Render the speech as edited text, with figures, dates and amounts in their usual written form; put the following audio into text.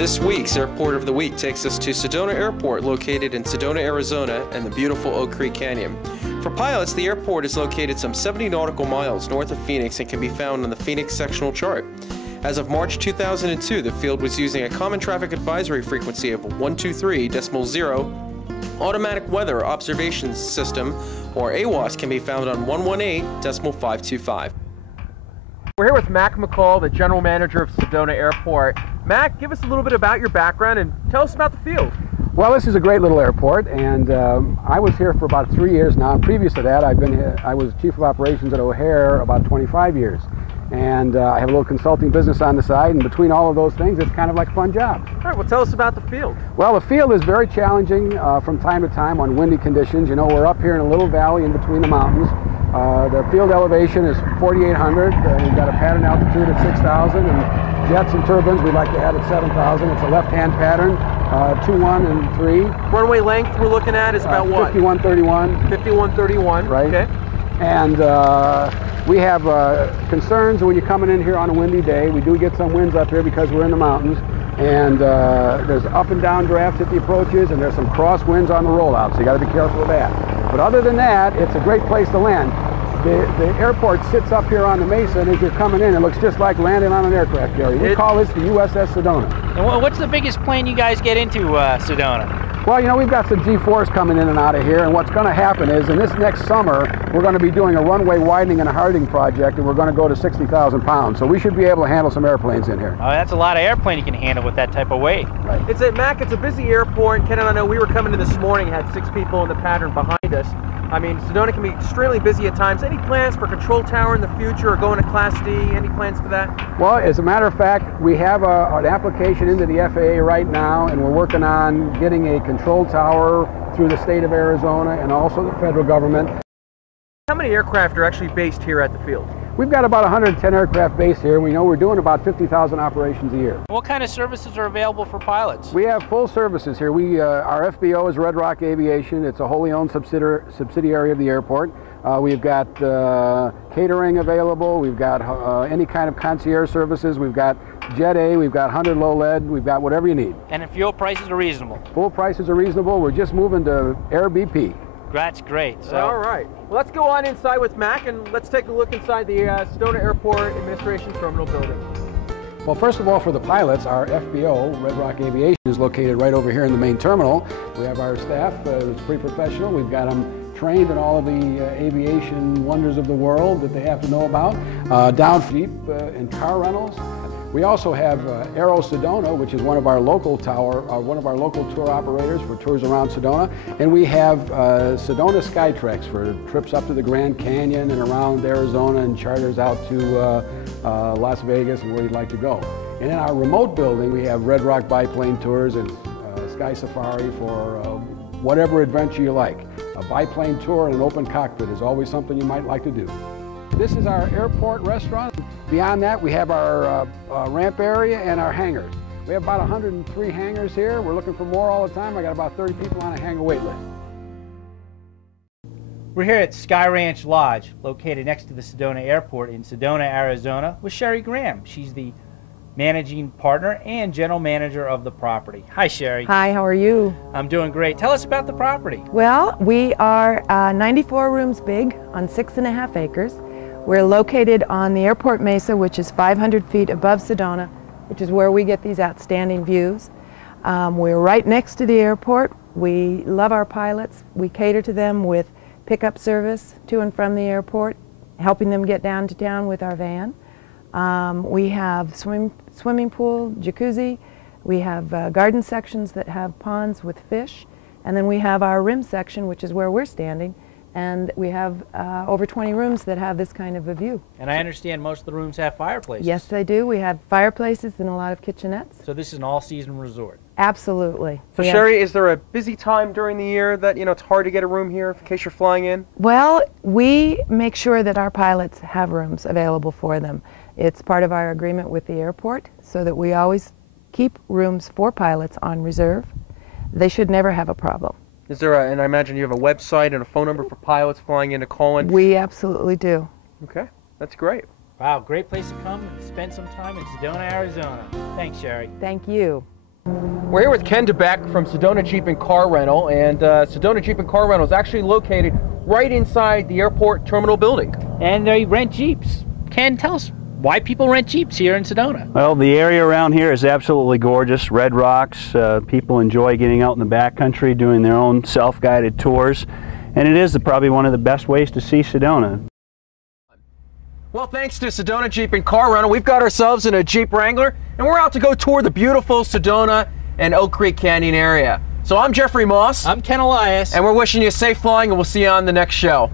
This week's Airport of the Week takes us to Sedona Airport, located in Sedona, Arizona, and the beautiful Oak Creek Canyon. For pilots, the airport is located some 70 nautical miles north of Phoenix and can be found on the Phoenix sectional chart. As of March 2002, the field was using a common traffic advisory frequency of 123.0. Automatic Weather Observation System, or AWOS, can be found on 118.525. We're here with Mac McCall, the General Manager of Sedona Airport. Mac, give us a little bit about your background and tell us about the field. Well, this is a great little airport, and I was here for about 3 years now. And previous to that, I was Chief of Operations at O'Hare about 25 years. And I have a little consulting business on the side, and between all of those things, it's kind of like a fun job. All right, well, tell us about the field. Well, the field is very challenging from time to time on windy conditions. You know, we're up here in a little valley in between the mountains. The field elevation is 4,800. We've got a pattern altitude of 6,000, and jets and turbines we'd like to add at 7,000. It's a left-hand pattern, 2-1 and 3. Runway length we're looking at is about what? 5131. 5131, right. Okay. And we have concerns when you're coming in here on a windy day. We do get some winds up here because we're in the mountains. And there's up and down drafts at the approaches, and there's some cross winds on the rollout, so you got to be careful of that. But other than that, it's a great place to land. The airport sits up here on the mesa, and as you're coming in, it looks just like landing on an aircraft carrier. We call this the USS Sedona. And what's the biggest plane you guys get into Sedona? Well, you know, we've got some G4s coming in and out of here, and what's going to happen is in this next summer, we're going to be doing a runway widening and hardening project, and we're going to go to 60,000 pounds. So we should be able to handle some airplanes in here. Oh, that's a lot of airplane you can handle with that type of weight. Right. Mac, it's a busy airport. Ken and I know we were coming in this morning, had 6 people in the pattern behind us. I mean, Sedona can be extremely busy at times. Any plans for control tower in the future or going to Class D? Any plans for that? Well, as a matter of fact, we have an application into the FAA right now, and we're working on getting a control tower through the state of Arizona and also the federal government. How many aircraft are actually based here at the field? We've got about 110 aircraft based here. We know we're doing about 50,000 operations a year. What kind of services are available for pilots? We have full services here. Our FBO is Red Rock Aviation. It's a wholly owned subsidiary of the airport. We've got catering available. We've got any kind of concierge services. We've got Jet A. We've got 100 low lead. We've got whatever you need. And the fuel prices are reasonable? Full prices are reasonable. We're just moving to Air BP. That's great. So. All right. Well, let's go on inside with Mac, and let's take a look inside the Sedona Airport Administration Terminal building. Well, first of all, for the pilots, our FBO, Red Rock Aviation, is located right over here in the main terminal. We have our staff that's pretty professional. We've got them trained in all of the aviation wonders of the world that they have to know about. Down Jeep and car rentals. We also have Aero Sedona, which is one of our local tour operators for tours around Sedona, and we have Sedona Skytrex for trips up to the Grand Canyon and around Arizona and charters out to Las Vegas and where you'd like to go. And in our remote building, we have Red Rock biplane tours and Sky Safari for whatever adventure you like. A biplane tour and an open cockpit is always something you might like to do. This is our airport restaurant. Beyond that, we have our ramp area and our hangars. We have about 103 hangars here. We're looking for more all the time. I got about 30 people on a hangar wait list. We're here at Sky Ranch Lodge, located next to the Sedona Airport in Sedona, Arizona, with Sherry Graham. She's the managing partner and general manager of the property. Hi, Sherry. Hi, how are you? I'm doing great. Tell us about the property. Well, we are 94 rooms big on 6.5 acres. We're located on the airport mesa, which is 500 feet above Sedona, which is where we get these outstanding views. We're right next to the airport. We love our pilots. We cater to them with pickup service to and from the airport, helping them get down to town with our van. We have swimming pool, jacuzzi. We have garden sections that have ponds with fish. And then we have our rim section, which is where we're standing. And we have over 20 rooms that have this kind of a view. And I understand most of the rooms have fireplaces. Yes, they do. We have fireplaces and a lot of kitchenettes. So this is an all-season resort. Absolutely. So yes. Sherry, is there a busy time during the year that, you know, it's hard to get a room here in case you're flying in? Well, we make sure that our pilots have rooms available for them. It's part of our agreement with the airport so that we always keep rooms for pilots on reserve. They should never have a problem. Is there and I imagine you have a website and a phone number for pilots flying in to call in? We absolutely do. Okay, that's great. Wow, great place to come and spend some time in Sedona, Arizona. Thanks, Sherry. Thank you. We're here with Ken DeBeck from Sedona Jeep and Car Rental, and Sedona Jeep and Car Rental is actually located right inside the airport terminal building. And they rent Jeeps. Ken, tell us why people rent Jeeps here in Sedona. Well, the area around here is absolutely gorgeous. Red Rocks, people enjoy getting out in the backcountry, doing their own self-guided tours, and it is probably one of the best ways to see Sedona. Well, thanks to Sedona Jeep and Car Rental, we've got ourselves in a Jeep Wrangler, and we're out to go tour the beautiful Sedona and Oak Creek Canyon area. So I'm Jeffrey Moss. I'm Ken Elias. And we're wishing you safe flying, and we'll see you on the next show.